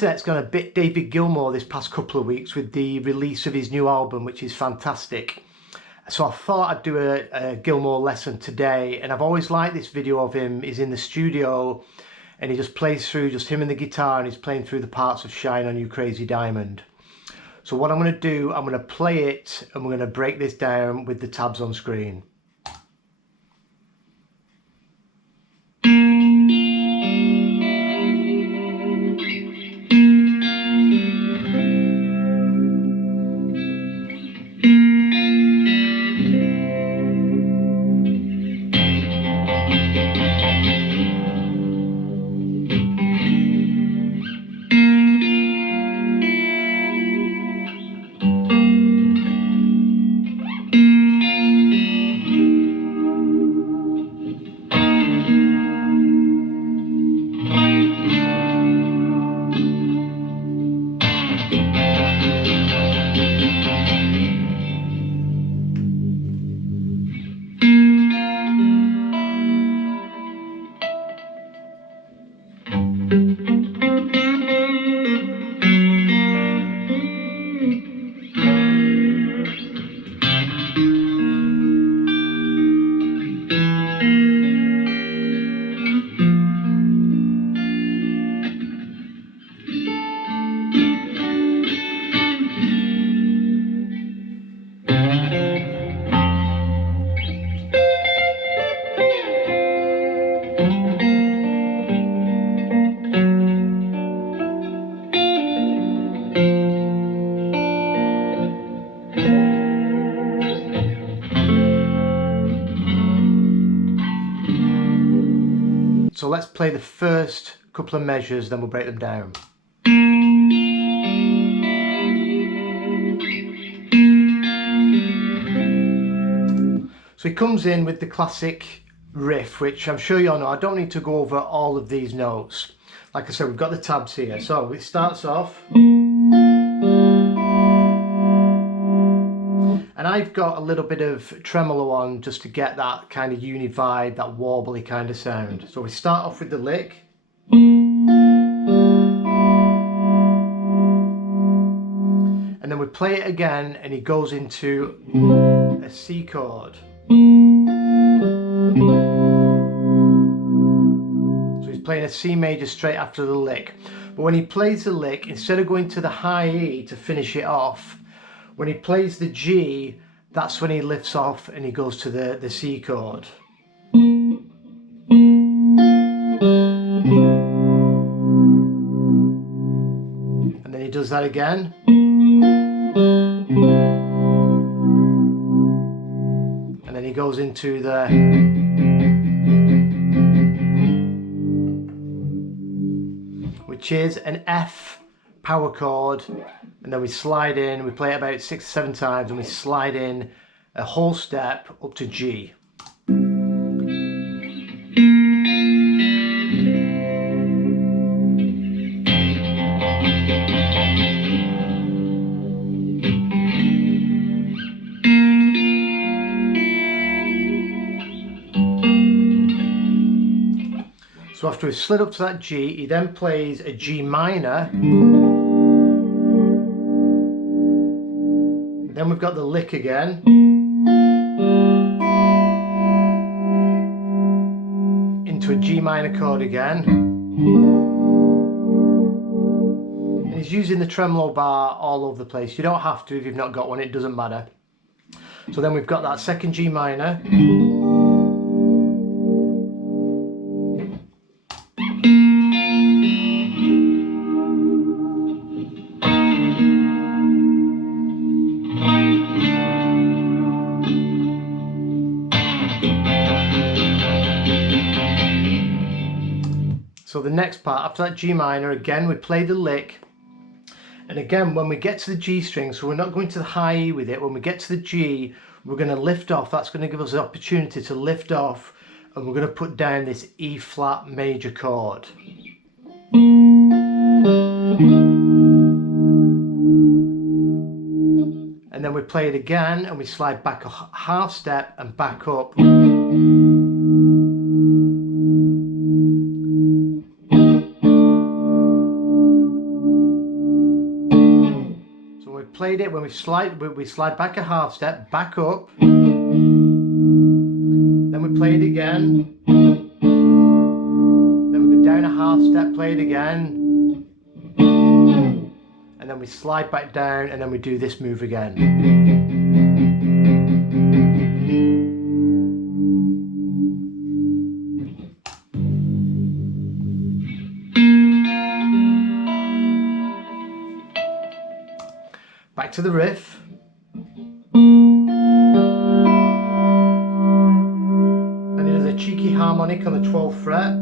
internet's gone a bit David Gilmour this past couple of weeks with the release of his new album, which is fantastic. So I thought I'd do a Gilmour lesson today, and I've always liked this video of him. He's in the studio and he just plays through, just him and the guitar, and he's playing through the parts of Shine On You Crazy Diamond. So what I'm going to do, I'm going to play it and we're going to break this down with the tabs on screen. So let's play the first couple of measures, then we'll break them down. So he comes in with the classic riff, which I'm sure you all know. I don't need to go over all of these notes. Like I said, we've got the tabs here. So it starts off, and I've got a little bit of tremolo on just to get that kind of uni vibe, that warbly kind of sound. So we start off with the lick. And then we play it again and he goes into a C chord. So he's playing a C major straight after the lick. But when he plays the lick, instead of going to the high E to finish it off, when he plays the G, that's when he lifts off and he goes to the C chord. And then he does that again. And then he goes into the... which is an F power chord. And then we slide in, we play it about 6 or 7 times, and we slide in a whole step up to G. So after we've slid up to that G, he then plays a G minor. Then we've got the lick again. Into a G minor chord again. And he's using the tremolo bar all over the place. You don't have to if you've not got one, it doesn't matter. So then we've got that second G minor. So the next part, after that G minor, again we play the lick, and again when we get to the G string, so we're not going to the high E with it, when we get to the G, we're going to lift off. That's going to give us the opportunity to lift off, and we're going to put down this E flat major chord. And then we play it again and we slide back a half step and back up. played it, when we slide back a half step, back up, then we play it again, then we go down a half step, play it again, and then we slide back down, and then we do this move again. Back to the riff. And it has a cheeky harmonic on the 12th fret.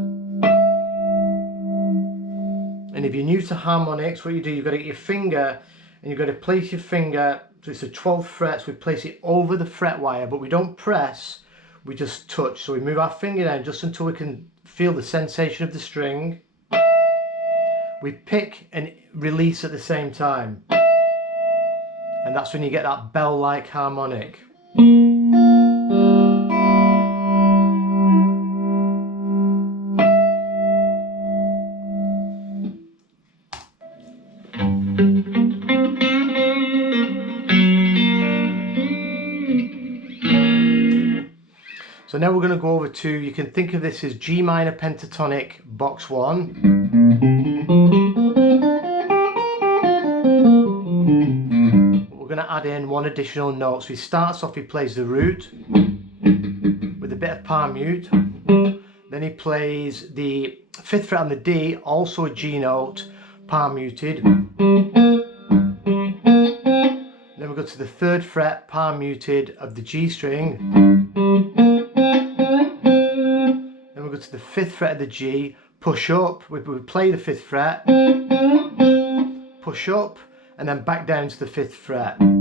And if you're new to harmonics, what you do, you've got to get your finger and you've got to place your finger, so it's the 12th fret, so we place it over the fret wire, but we don't press, we just touch. So we move our finger down just until we can feel the sensation of the string. We pick and release at the same time. And that's when you get that bell-like harmonic. So now we're going to go over to, you can think of this as G minor pentatonic box 1. We're going to add in one additional note. So he starts off, he plays the root with a bit of palm mute. Then he plays the 5th fret on the D, also a G note, palm muted. Then we go to the 3rd fret, palm muted of the G string. Then we go to the 5th fret of the G, push up, we play the 5th fret, push up, and then back down to the 5th fret. Then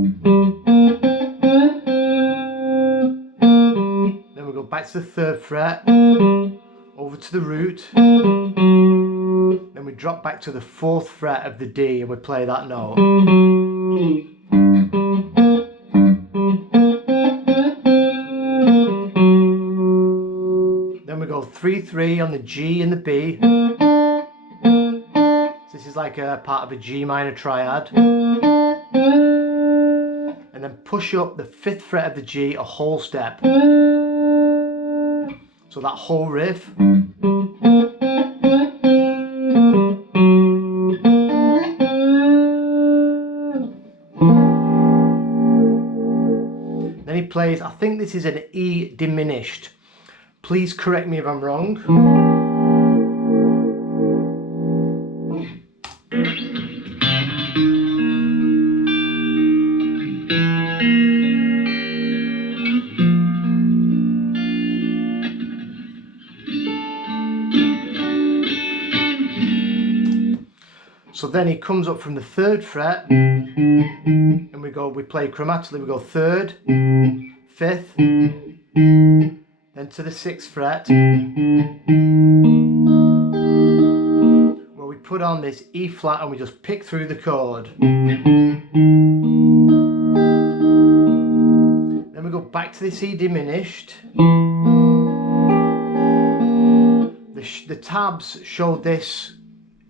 we go back to the 3rd fret, over to the root, then we drop back to the 4th fret of the D and we play that note. Then we go 3-3 on the G and the B. So this is like a part of a G minor triad. And then push up the 5th fret of the G a whole step. So that whole riff. Then he plays, I think this is an E diminished. Please correct me if I'm wrong. So then he comes up from the 3rd fret and we play chromatically, we go 3rd, 5th, then to the 6th fret, where we put on this E flat and we just pick through the chord. Then we go back to this E diminished. The tabs showed this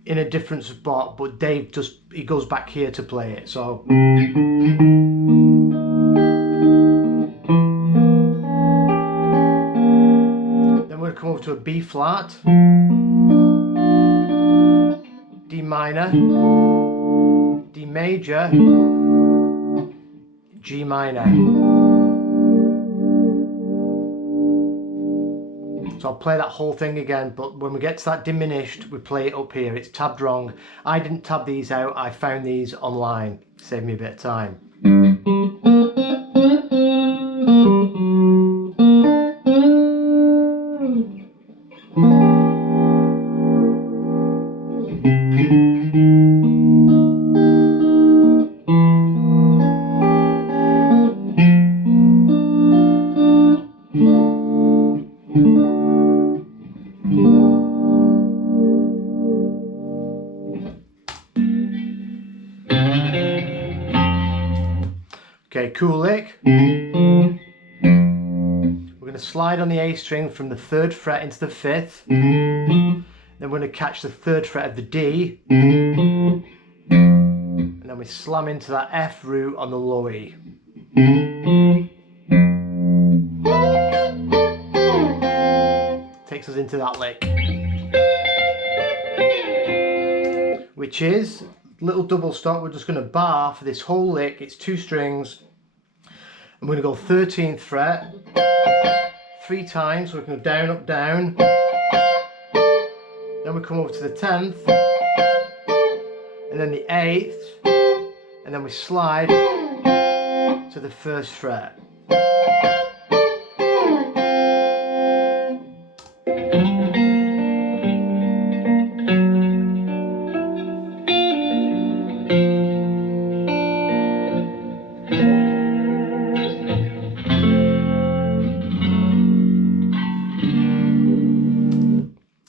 in a different spot, but Dave he goes back here to play it. So then we're going to come over to a B flat, D minor, D major, G minor. So I'll play that whole thing again, but when we get to that diminished, we play it up here. It's tabbed wrong. I didn't tab these out, I found these online. Saved me a bit of time. Okay, cool lick. We're going to slide on the A string from the 3rd fret into the 5th. Then we're going to catch the 3rd fret of the D and and then we slam into that F root on the low E. Takes us into that lick, which is little double stop. We're just going to bar for this whole lick. It's 2 strings. I'm going to go 13th fret 3 times, so we can go down, up, down. Then we come over to the 10th, and then the 8th, and then we slide to the 1st fret.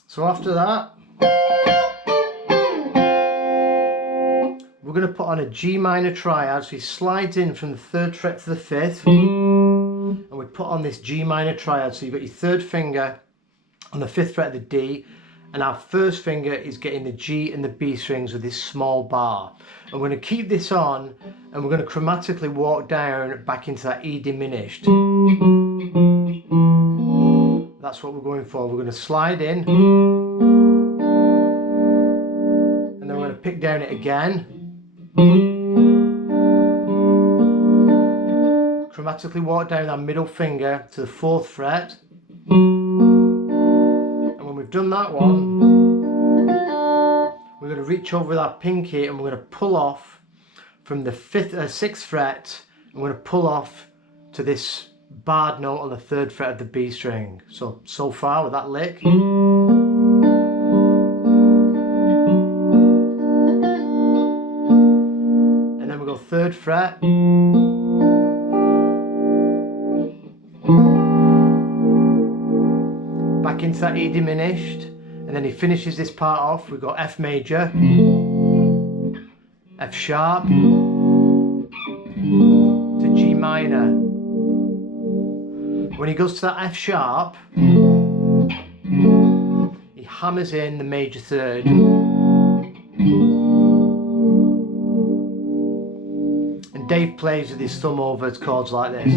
So after that, we're going to put on a G minor triad. So he slides in from the 3rd fret to the 5th, and we put on this G minor triad. So you've got your 3rd finger on the 5th fret of the D, and our 1st finger is getting the G and the B strings with this small bar. And we're going to keep this on, and we're going to chromatically walk down back into that E diminished. That's what we're going for. We're going to slide in, and then we're going to pick down it again, chromatically walk down our middle finger to the 4th fret, and when we've done that one, we're going to reach over with our pinky and we're going to pull off from the 6th fret, and we're going to pull off to this barred note on the 3rd fret of the B string. So far with that lick. And then we go 3rd fret. Back into that E diminished. And then he finishes this part off. We've got F major, F sharp, to G minor. When he goes to that F sharp, he hammers in the major 3rd. And Dave plays with his thumb over chords like this.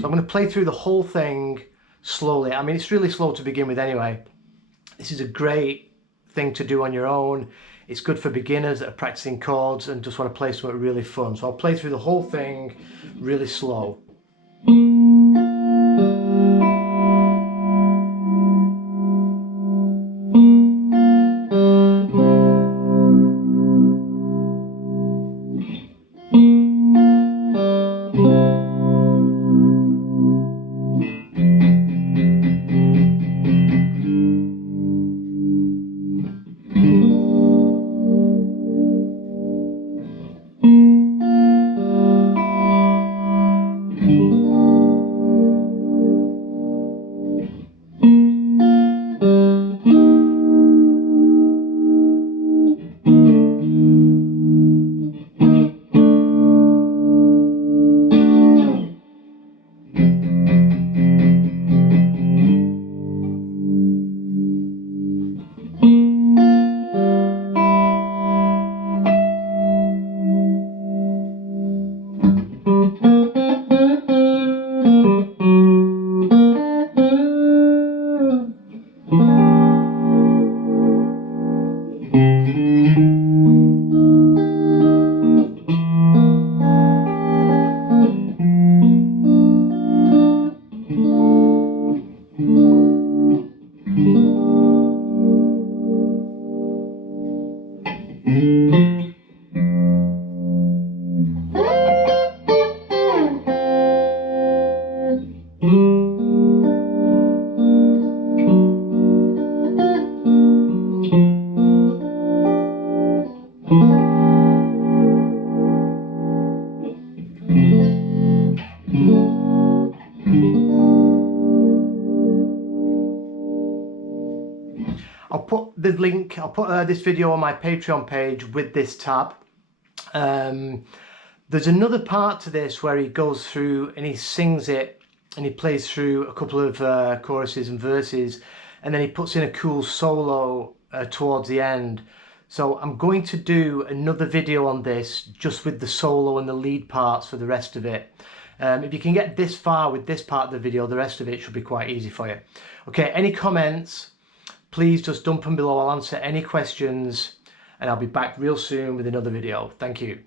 So I'm going to play through the whole thing slowly. I mean, it's really slow to begin with anyway. This is a great thing to do on your own. It's good for beginners that are practicing chords and just want to play something really fun. So I'll play through the whole thing really slow. I'll put the link, I'll put this video on my Patreon page with this tab. There's another part to this where he goes through and he sings it and he plays through a couple of choruses and verses, and then he puts in a cool solo towards the end. So I'm going to do another video on this just with the solo and the lead parts for the rest of it. If you can get this far with this part of the video, the rest of it should be quite easy for you. Okay, any comments, please just dump them below. I'll answer any questions, and I'll be back real soon with another video. Thank you.